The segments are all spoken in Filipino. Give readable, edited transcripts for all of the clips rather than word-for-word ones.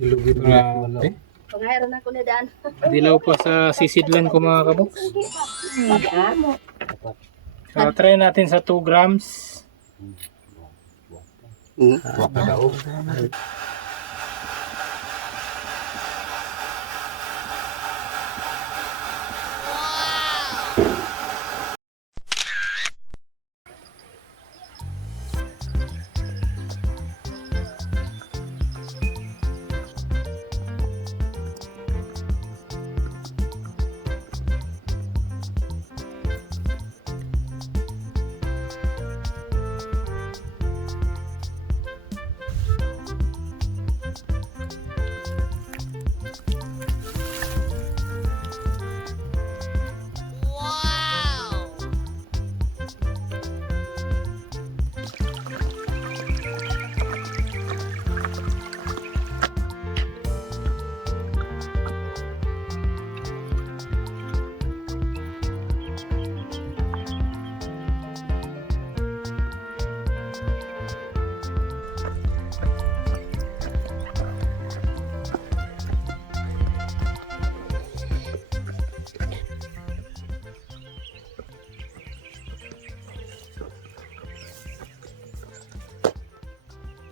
Grabe. Pagayron ako na daan. Dilaw pa sa sisidlan ko mga kaboks. So, try natin sa 2 grams.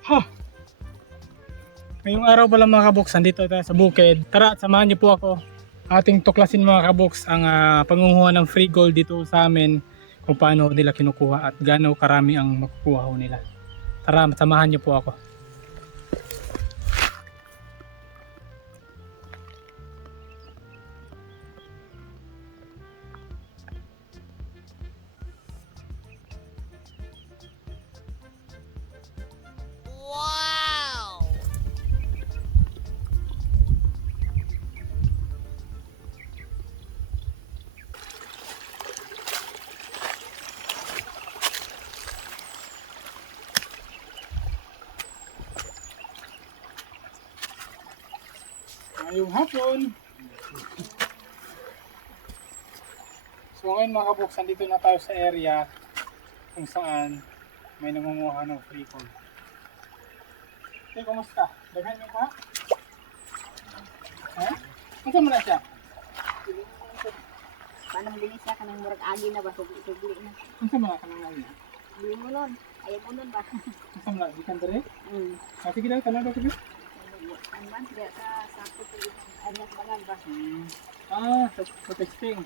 Ha! Ngayong araw pala mga kaboks, andito tayo sa bukid. Tara at samahan niyo po ako. Ating tuklasin mga kaboks ang pangunguha ng free gold dito sa amin. Kung paano nila kinukuha at gaano karami ang makukuha ho nila. Tara, samahan niyo po ako. Ngayong hapon. So ngayon mga kaboks, andito na tayo sa area kung saan may nangunguha ng free gold. Okay, kumusta? Daghan niyo pa? Ha? Ano mo na siya? Paano mo din siya kanang murag agi na ba? Tugli na. Ano mo na ka nang ngayon? Hindi mo nun. Ayaw mo nun ba? Ano mo na? Di ka dere? Sige lang, tanong ba ito? Ano man? Diya sa sakot. Anak bangan ba? Sa texting.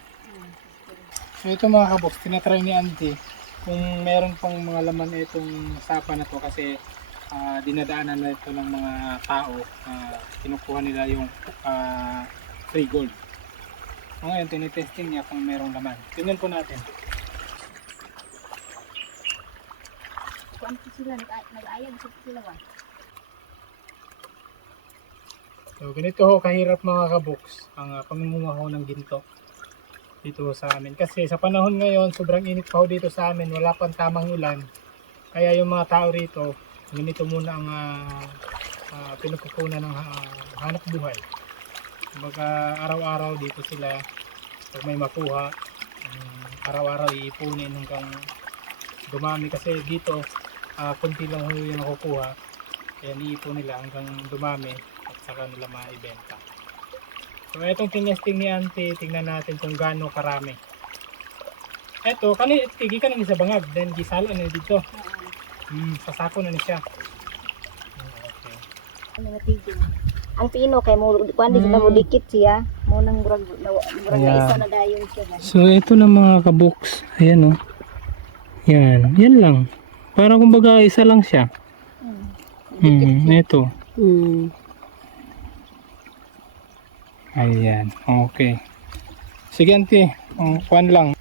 So ito mga kaboks, tinatry ni Auntie kung meron pang mga laman itong sapa na to kasi dinadaanan na ito ng mga tao, kinukuha nila yung free gold. So ngayon tinitesting niya kung merong laman. Tingnan po natin. Kuan sila nag-ayag sila ba? So ganito ho kahirap mga kaboks ang pangunguha ho ng ginto dito sa amin. Kasi sa panahon ngayon sobrang init pa ho dito sa amin, wala pang tamang ulan. Kaya yung mga tao rito, ganito muna ang pinagkukunan ng hanap buhay. Kumbaga araw-araw dito sila pag may makuha, araw-araw iipunin hanggang dumami kasi dito kunti lang ho yung nakukuha. Kaya iipon nila hanggang dumami at saka nila maibenta. So itong tinesting ni Auntie, tingnan natin kung gaano karami. Ito, tigi ka nang isa bangag, then gisala na dito. Sasako na niya siya. Okay. Ano tigil? Ang pino kay mo kuan di sa mo dikit siya. Mo nang murag na isa na dayon siya ba. So ito na mga kaboks. Ayan oh. Yan lang. Parang kumbaga isa lang siya. Ito. Ayan, okay. Sige Auntie, kuan lang.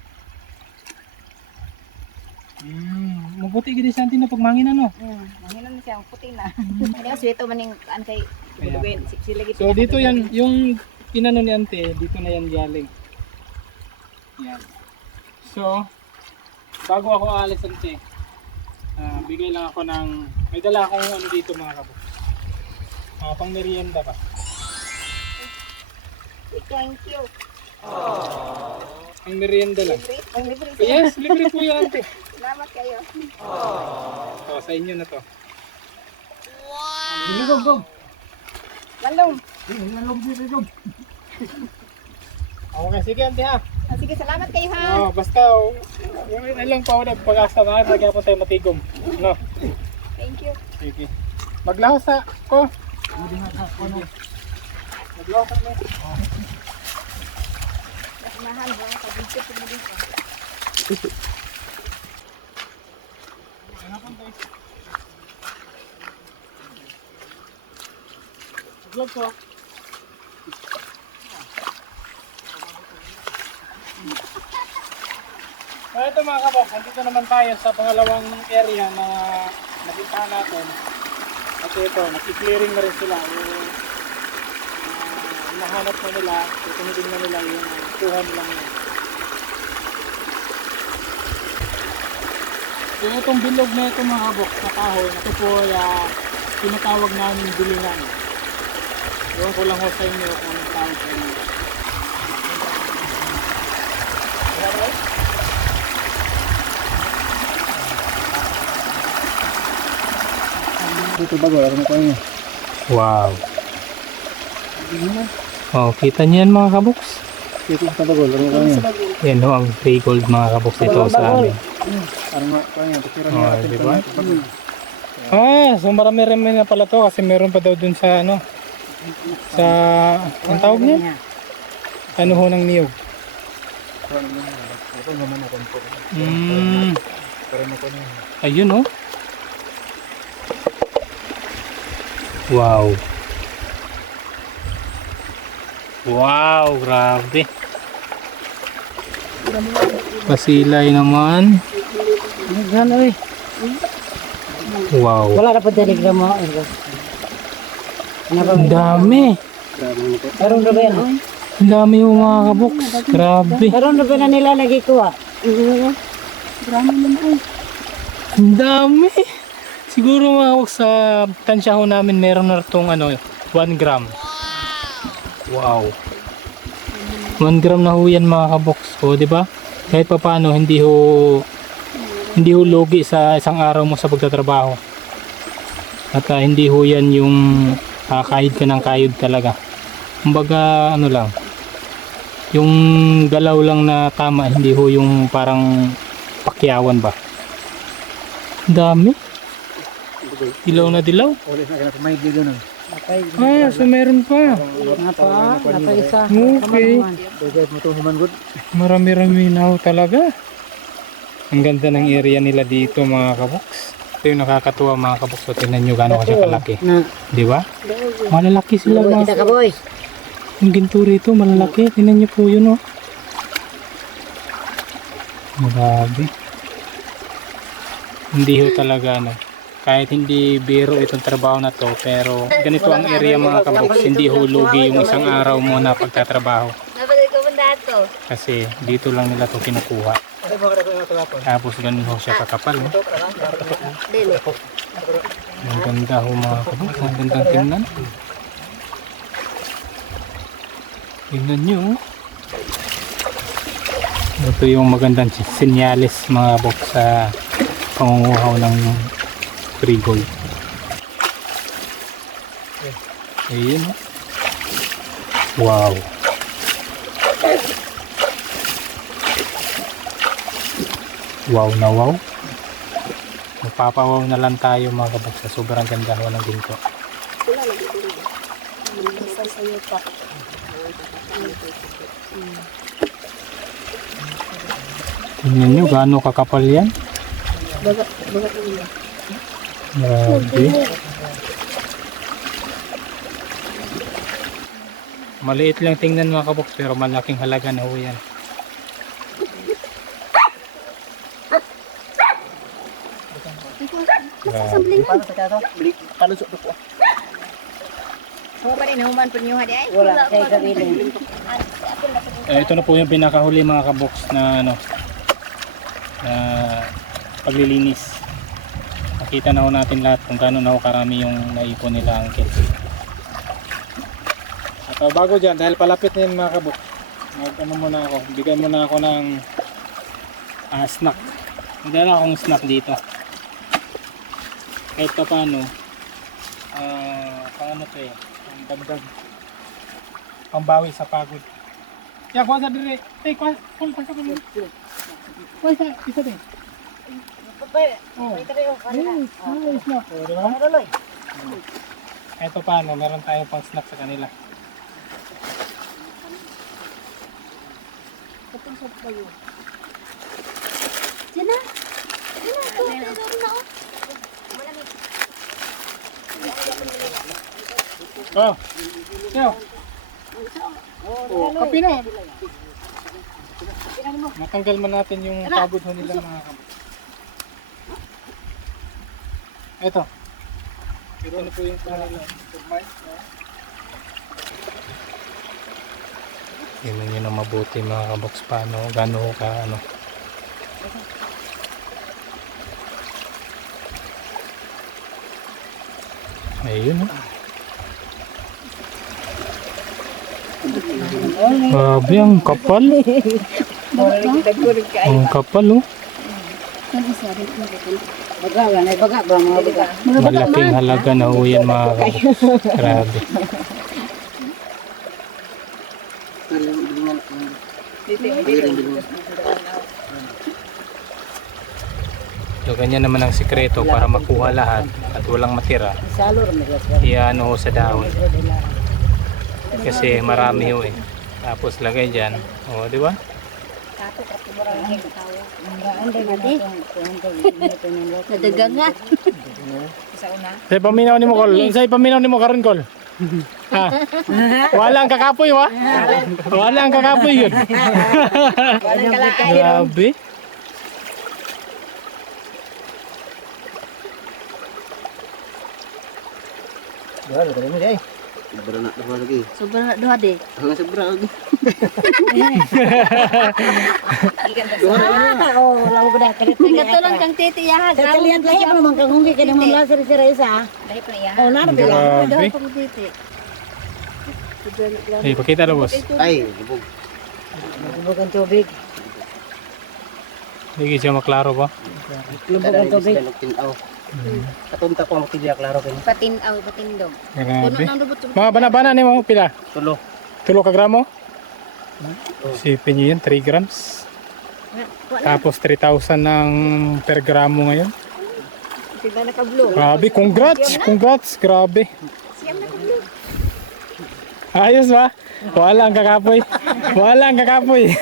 Mabuti gid si Auntie na pagmangin ano. Manginan siya ang puti na. Ano sweto maning an kay sila gid. So dito yan, yung inano ni Auntie, dito na yan galing. Yan. So, bago ako aalis Auntie, bigay lang ako ng, may dala akong ano dito mga kabuk. Pang merienda pa. Thank you. Ang merienda lang. Libre. Yes, libre po yun Auntie. Salamat kayo. So, sa inyo na to. Wow! Go. Lalong. Okay, sige Auntie ha. Ah, sige, salamat kayo ha. Basta, yung ilang pa ulit pag-asa na lagyan po tayo matigom. No? Thank you. Sige. Maglahos ha ko. Maglahos ha mo. Mahal ba? Pag-isip mo din pa. Hanapan tayo. Vlog ko. Ito mga kabok, nandito naman tayo sa pangalawang area na napuntahan natin. At ito, nakiklearing na rin sila. Nahanap na nila, tutunugin na nila yung kuha nilang yun. So itong bilog na ito mga kabok na kahoy, ito po ay tinatawag namin bilingan. Ewan ko lang ho sa inyo kung anong tawag sa inyo. Dito bago, alam ko niya. Wow. Oh, kita niyo yan mga kaboks. Dito sa bago, alam ko niya. Yan ho ang free gold mga kaboks dito sa amin. Alam ko niya, pagkira niya Oh, natin di ba? pa. So marami-rami na pala to kasi meron pa daw dun sa ano sa ang tawag niya? Ano ho ng niyog? Ito naman ako po. Pero mo ko niya. Ayun oh. Wow. Wow, grabe. Pasilay naman. Gano'n eh. Wow. Wala na pa dinig na mga ito. Ang dami. Karoon na ba yan? Ang dami yung mga kaboks. Grabe. Karoon na ba na nila nagikuha? Ang dami. Siguro mga kaboks sa tansya ho namin meron na itong ano, 1 gram. Wow. 1 gram na ho yan mga kaboks. O diba? Kahit pa paano hindi ho lugi sa isang araw mo sa pagtatrabaho. At hindi ho yan yung kayod ka ng kayod talaga. Kumbaga ano lang, yung galaw lang na tama, hindi ho yung parang pakyawan ba. Dami. Dilaw na dilaw. Ulit na kaya may dito nun. So meron pa. Napaisa. Okay. Pagkaya mo itong human good. Marami-rami na ho talaga. Ang ganda ng area nila dito mga kaboks. Ito yung nakakatuwa mga kaboks. So tingnan nyo gano'n kasi kalaki. Di ba? Malalaki sila mga Kita ka boy. yung ginto rito malalaki. Tingnan nyo po yun oh. Grabe. Hindi ho talaga ano. Kahit hindi biro itong trabaho na to, pero ganito ang area mga kaboks. Hindi ho lugi yung isang araw mo na pagtatrabaho. Kasi dito lang nila to kinukuha. Tapos ganun ho siya kakapal. No? Ang ganda ho mga kaboks. Ang gandang tingnan. Tingnan nyo. Ito yung magandang senyales mga kaboks sa pangunguhaw ng free gold. Ayun. Wow. Wow na wow. Magpapawaw na lang tayo mga kabog sa sobrang ganda ho ng ginto. Tingnan nyo gaano kakapal yan. Grabe. Maliit lang tingnan mga kaboks pero malaking halaga na ho yan. Grabe. Paano sa kaya balik palusok ko. Mo pa rin human po niyo hadi ay. Wala kay gawin. Ito na po yung pinakahuli mga kaboks na ano na paglilinis. Nakita na ho natin lahat kung gaano na ho karami yung naipon nila ang kids. At bago dyan, dahil palapit na yun mga kabok, ano muna ako, bigay muna ako ng snack. Magdala akong snack dito. Kahit pa paano, pang ano to eh, pang Dagdag. Pambawi sa pagod. Ya, kuha sa dire. Tay, kuha sa dire. Kuha sa isa din. Oh. Yes, nice na. O, di ba? Ito pa, no, meron tayong pang snack sa kanila. Sina? Sina? Oh. Yo. Oh, kape na. Matanggal man natin yung pagod ho nila mga kabok. Ito. Ito na po yung kanila. Tingnan nyo na mabuti mga kaboks paano, gano'n ka ano. Ayun. Grabe, ang kapal. Ang kapal, oh. Malaking halaga na ho yan mga kaboks. Grabe. So ganyan naman ang sikreto para makuha lahat at walang matira. Iano ho sa dahon. Kasi marami ho eh. Tapos lagay dyan. O, di ba? Nadagang nga. Sa paminaw ni mo, Kol. Sa paminaw ni mo karon, Kol. Ha? Walang kakapoy, wa? Walang kakapoy yun. Grabe. Sobrang na duha de. Oh, lawo ko na kalit. Katulong kang titi ya. Katalian lagi pa naman kang hunggi kay mo la sira isa. Dai pa ya. Oh, na ba? Grabe. Titi. Eh, pakita na, boss. Ay, bubog. Lubog ang tubig. Hindi siya maklaro ba? Lubog ang tubig. Katunta ko ang tiyak klaro kayo. Patinaw, patindog. Puno Grabe. ng lubot. Mga bana-bana ni mo, pila? Tulo. 3 ka gramo? Sipin nyo yun, 3 grams. Tapos 3,000 ng per gramo ngayon. Sila nakablo. Grabe, congrats! Congrats, grabe. Siyam nakablo. Ayos ba? Walang kakapoy. Walang kakapoy.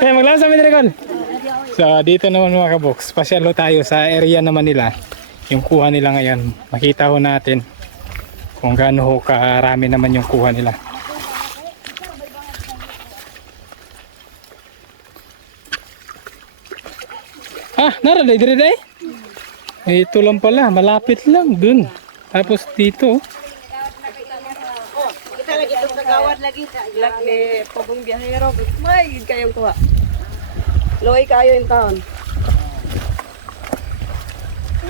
Eh, maglawas kami Dragol. So, dito naman mga kaboks. Pasyalo tayo sa area naman nila. Yung kuha nila ngayon. Makita ho natin kung gaano ho karami naman yung kuha nila. Ah, naraday, dire. Ito lang pala, malapit lang dun. Tapos dito. Kita lagi itong kagawad lagi. Lag ni pabong biyahero. May kayong kuha. Loy kayo yung taon.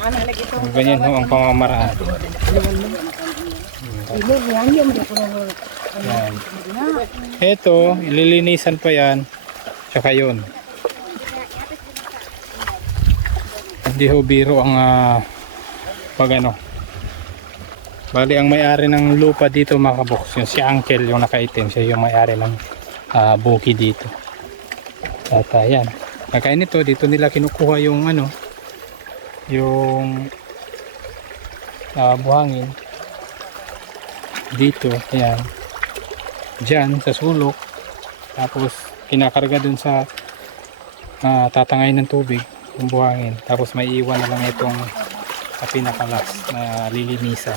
Ano lagi ito? Ganyan ho ang pamamaraan. Yan. Ito, ililinisan pa yan. Tsaka yun. Hindi ho biro ang pag ano. Bali ang may-ari ng lupa dito mga kaboks, yung si Uncle yung nakaitim, siya yung may-ari ng buki dito. At ayan, kagaya nito, dito nila kinukuha yung ano, yung buhangin. Dito, ayan. Diyan sa sulok. Tapos kinakarga dun sa tatangay ng tubig, yung buhangin. Tapos may iwan na lang itong pinakalas na lilinisan.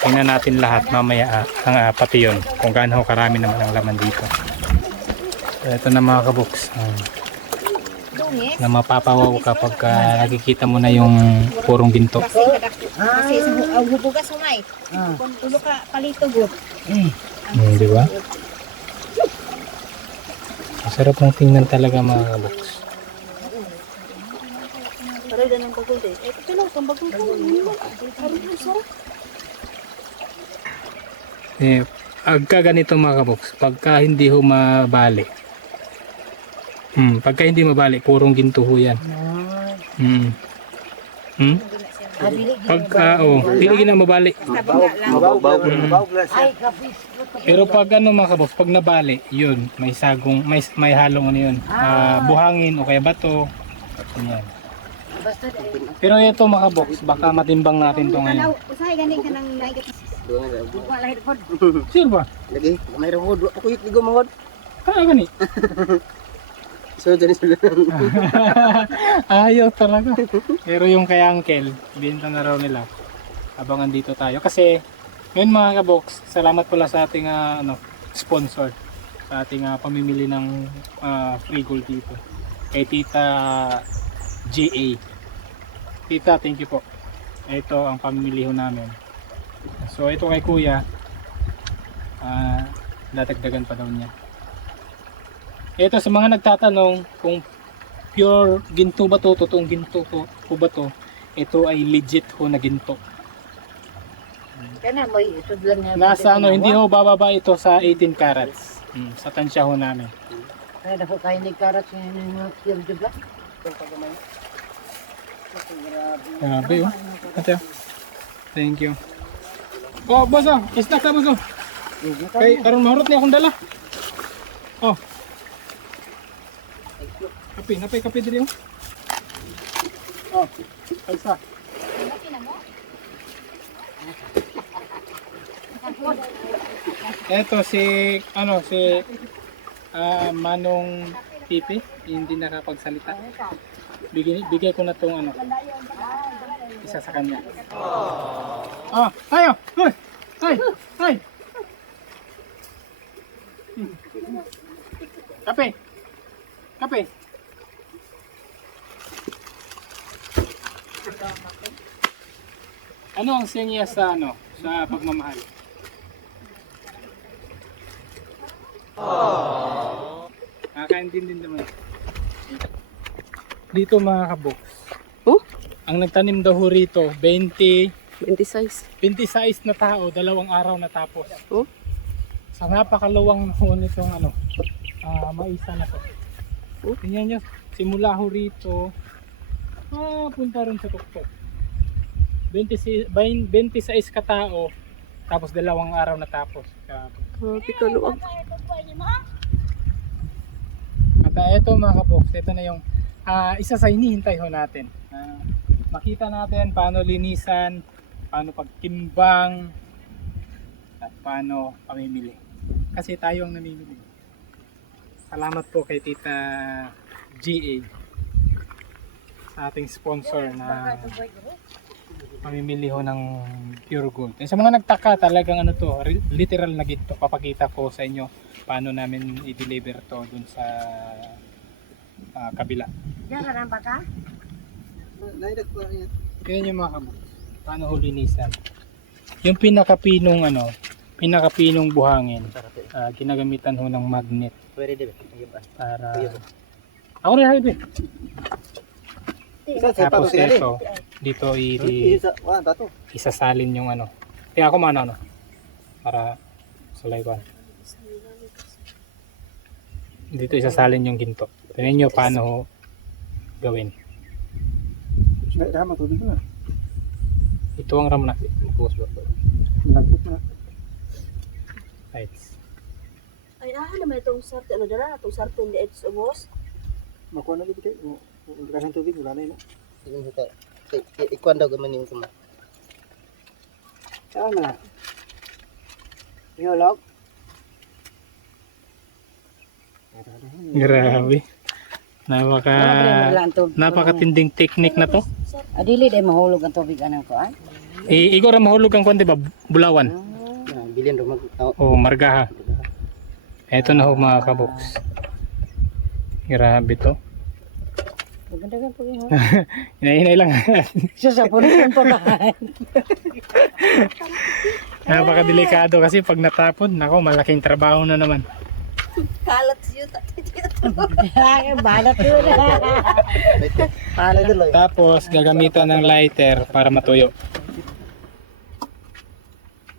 Tingnan natin lahat mamaya pati yun kung gaano karami naman ang laman dito. So, ito na mga kaboks na mapapawaw kapag nakikita mo na yung purong ginto. Kasi ang hubugas humay. Kung tulo ka palito gud. Di ba? Masarap ng tingnan talaga mga kaboks. Taray na ng bagol eh. Ito lang kung bagol ko. Sarap. Agka ganito mga kaboks, pagka hindi ho mabali. Pagka hindi mabali, purong ginto ho yan. Pag dili na mabali. Ay, kapis. Pero pag ano mga kabox, pag nabali, yun, may sagong, may halong ano yun, buhangin o kaya bato. Yan. Basta Pero ito mga kabox, baka matimbang natin to ngayon. usay gani ka nang naikot. Wala hidpod. Sure ba? Lagi, may rawod. Ako yung ligo mangod. Gani. So, dyan sila. Ayaw talaga. Pero yung kay Uncle, binta na raw nila. Abangan dito tayo. Kasi, ngayon mga kabox, salamat pala sa ating sponsor. Sa ating pamimili ng free gold dito. Kay Tita GA. Tita, thank you po. Ito ang pamimili ho namin. So, ito kay Kuya, dadagdagan pa daw niya. Ito sa mga nagtatanong kung pure ginto ba to, totoong ginto po ba to, ito ay legit ho na ginto. Kana mo isudlan nga. Nasa hindi ho bababa ito sa 18 carats. Sa tansya ho namin. Ay dako kay ni karat nga pure juga. Grabe oh. Ate. Thank you. Oh, boss oh, snack na boss oh. Kay karon mahurot ni akong dala. Oh. Kape diri oh. Oh, aysa. Eto si Manong Pipi, hindi nakapagsalita. Bigay ko na tong isa sa kanya. Tayo. Hoy. Kape. Ano ang sinya sa sa pagmamahal? Nakakaintindi naman. Dito mga kabox. Oh? Ang nagtanim daw ho rito, 26 26. na tao, 2 araw na tapos. Oh? Sa napakaluwang ho nitong maisa na to. Oh? Tingnan nyo, simula ho rito, punta rin sa tuktok. 26 katao, tapos 2 araw na tapos. Grabe ka luwag. At ito mga kabox, ito na yung isa sa hinihintay ho natin. Makita natin paano linisan, paano pagtimbang, at paano pamimili. Kasi tayo ang namimili. Salamat po kay Tita GA sa ating sponsor na pamimili ho ng pure gold. Sa mga nagtaka talagang literal na ginto. Papakita ko sa inyo paano namin i-deliver to dun sa kabila. Diyan ka nang baka? Naidag ko yan. Yan yung mga kabuk. Paano ho linisan? Yung pinakapinong buhangin, ginagamitan ho ng magnet Pwede din. para ako rin hayo din. Tapos ito dito isasalin yung kaya ako mano para sa layuan. Dito isasalin yung ginto. Tingnan nyo paano ho gawin. Ito ang ram na. Right. Ay, naman itong sarten. Ano dala? Itong sarten di ito sa boss. Makuha na dito kayo. Ulgasan tubig, wala na yun. Ikuan daw gaman yung kuma. Saan na? Yolog? Grabe. Napakatinding technique na to. Adili day mahulog ang tubig anang ko Igor ang mahulog ang kwan, diba? Bulawan. Bilin daw Margaha. Eto na ho mga kaboks. Grabe to. Maganda po yun. Hinay lang. Siya sa punutan pa ba? Napakadelikado kasi pag natapon, nako malaking trabaho na naman. Kalat siya. Balat yun. Tapos gagamitan ng lighter para matuyo.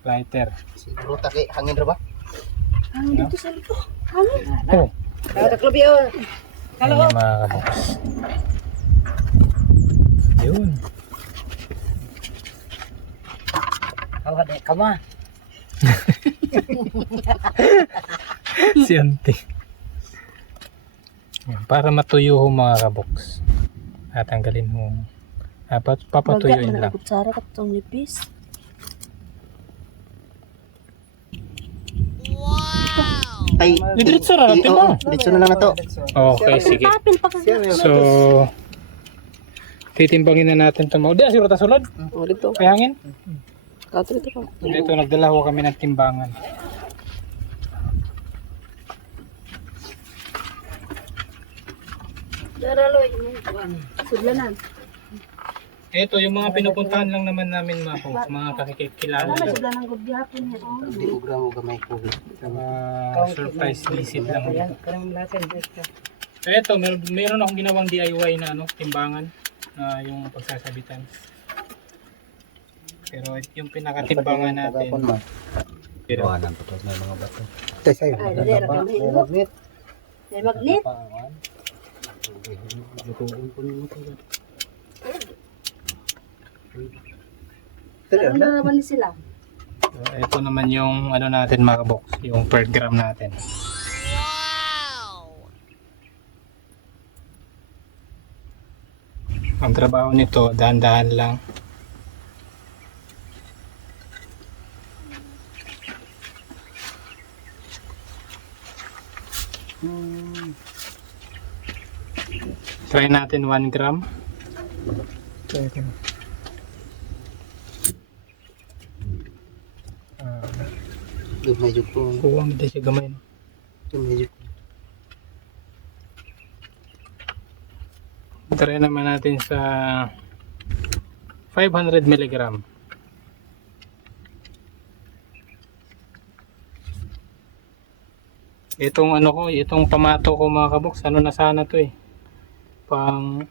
Lighter. Siguro taki hangin ra ba? Hangin dito sa luto. Oh, Kaya taklobi yun. ayan mga kaboks. Yun. Hawa de kama. Si auntie. Yan, para matuyo ho mga kaboks. Tatanggalin ho. Papatuyuin lang. Kutsara ka itong nipis. Ay, Diretso na natin mo. Diretso na lang na to. Okay, sige. Tapin pa ka. So, titimbangin na natin ito. Di, asiro ta sulod. O, dito. May hangin. Kato dito ka. Dito, nagdala ho kami ng timbangan. Daraloy. Sudlanan. Ito, yung mga pinupuntahan lang naman namin mga kakikilala. Ano, sudlanan ko dihapon niya. Oh. Hindi ko gramo gamay ko. Surprise visit lang. Kanang lasen dito. So, ito, meron akong ginawang DIY na timbangan. Yung pagsasabitan. Pero yung pinakatimbangan natin. Pero, Tawanan po ng mga bato. Tay sayo. Ay, dali, rakam hilo. Magnet. May magnet. Ano na naman sila? ito naman yung natin mga kabox, yung per gram natin. Ang trabaho nito, dahan-dahan lang. Try natin 1 gram. Medyo po. Kuwang hindi siya gamay. No? Medyo po. Try naman natin sa 500 mg. Itong pamato ko mga kaboks, na sana to eh. Pang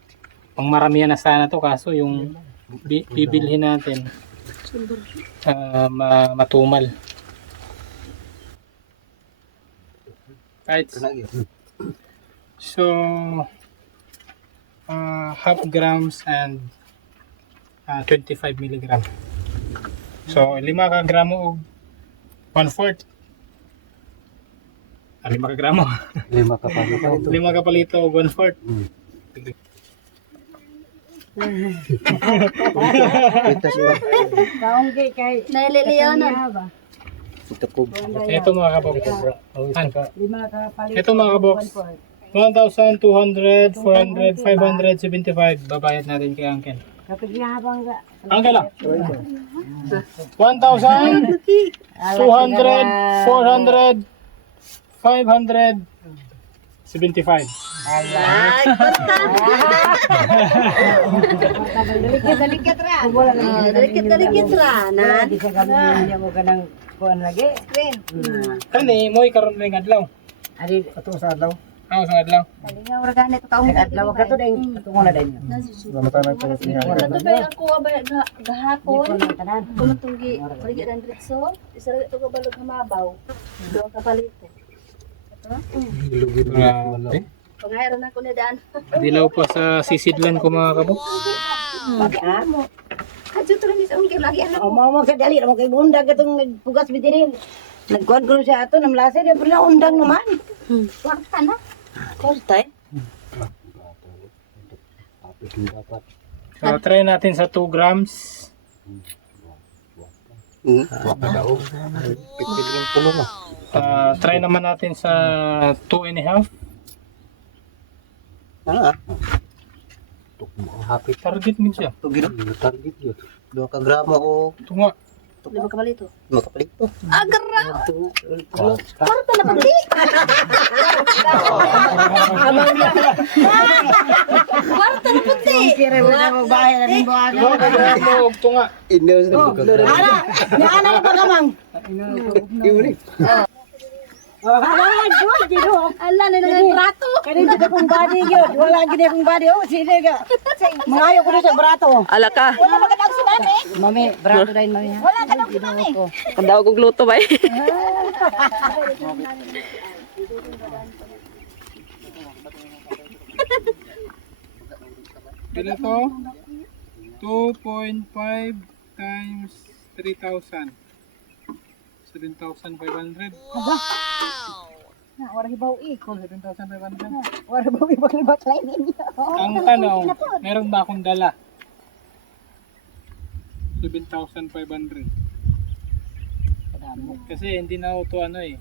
maramihan na sana to, kaso yung bibilhin natin matumal. Right. So half grams and 25 milligram. So 5 ka gramo og 1/4. 5 ka gramo. 5 ka palito. 5 ka palito og 1/4. Kaong kay Naililiyanan. Ito po. Ito mga kabox. Lima ka palit. Ito mga kabox. 1,200, 400, 575 babayad natin kay Uncle. Kapag habang ka. Uncle lang. 1,000, 200, 400, 575. Dalikit ra. Dalikit ra. Nan. Di sa gabi mo kanang kuan lagi. Screen. Kani mo karon ning adlaw. Ari Ito sa adlaw. Sa adlaw. Talingaw ra ganit taong adlaw ka to ding tungo na din. Matanan ko niya. Ito ba ako ba gahapon? Tanan. Tumutunggi. Pergi dan ritso. Isara ito ka balog hamabaw. Do ka palit. Grabe. Pangayran ako ni Dan. Dilaw pa sa sisidlan ko mga kabox. Adyo to rin isang lagi anak. O mama ka dali mo kay bunda katong nagpugas bitirin. Nagkuan ko siya ato nam lasa dia pernah undang naman. Kwarta na. Kwarta eh. So try natin sa 2 grams. Waka daw. Pipil yung pulong ah. Try naman natin sa 2.5. Happy. Target min siya. Ito gino. Target yun. 2 ka gramo o. Ito nga. Di ba kabalito? 2 ka palito. Agarra! Kwarta na pati! Kwarta na pati! Kira mo na bahay na din buwan. Ito nga. Ineos na 2 ka gramo. Ana pa kamang. Ala, George, Ala, na nang prato! Kani dito kong body yun. Wala gini akong body. Oh, sige ka. Mangayo ko na sa brato. Ala ka! Wala magandang si mami. Mami, brato dahil mami. Wala ka lang si mami. Kandaw kong luto ba eh? Dito to. 2.5 times 3,000. 7,500. Na, wala hibaw eh. Cool, 7,500. Wala hibaw ibang lain ninyo. Ang tanong, meron ba akong dala? 7,500. Kasi hindi na ako to ano eh.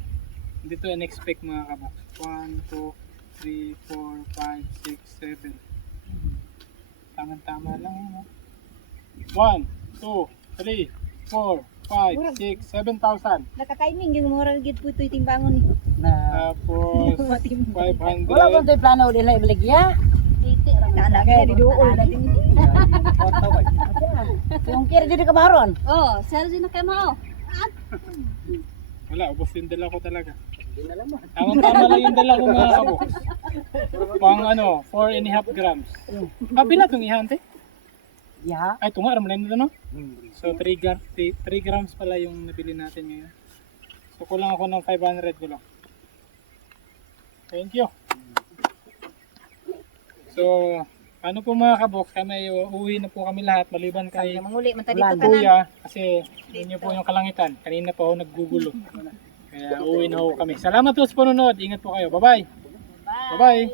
Hindi to in-expect mga kabox. 1, 2, 3, 4, 5, 6, 7. Tama-tama lang yun. 1, 2, 3, 4, 5, 6, 7,000. Naka-timing yung moral gid po ito'y timbangon eh. Tapos Wala ko 500. ito'y plano nila ibaligya. Kaya di doon. Yung kira dito kabaron. Oh, sir din na kayo mo. Wala, ubos yung dala ko talaga. Tama-tama lang yung dala ko mga kabox. Pang ano, 4.5 grams. Pila itong ihante? Ya. Ay, ito nga, aram na yun no? So 3 grams pala yung nabili natin ngayon. So kulang ako ng 500 ko lang. Thank you. So, ano po mga kabox, kami uuwi na po kami lahat maliban kay Manguli man ta dito tanan. Kuya kasi yun po yung kalangitan. Kanina pa ako naggugulo. Kaya uuwi na po kami. Salamat po sa panonood. Ingat po kayo. Bye-bye. Bye-bye.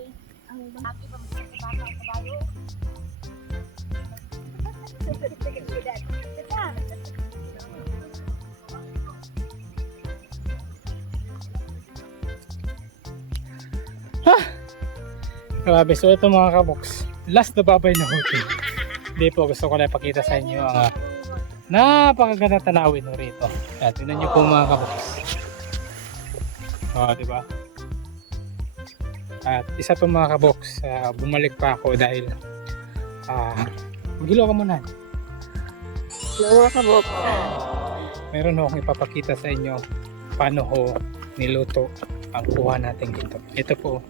Grabe, so ito mga kabox, last na babay na hotel. Hindi po, gusto ko lang ipakita sa inyo ang napakaganda tanawin no rito. At tingnan nyo po mga kabox. Diba? At isa pa mga kabox, bumalik pa ako dahil magilo ka muna. Mga kabok. Meron akong ipapakita sa inyo paano ho niluto ang kuha natin dito. Ito po,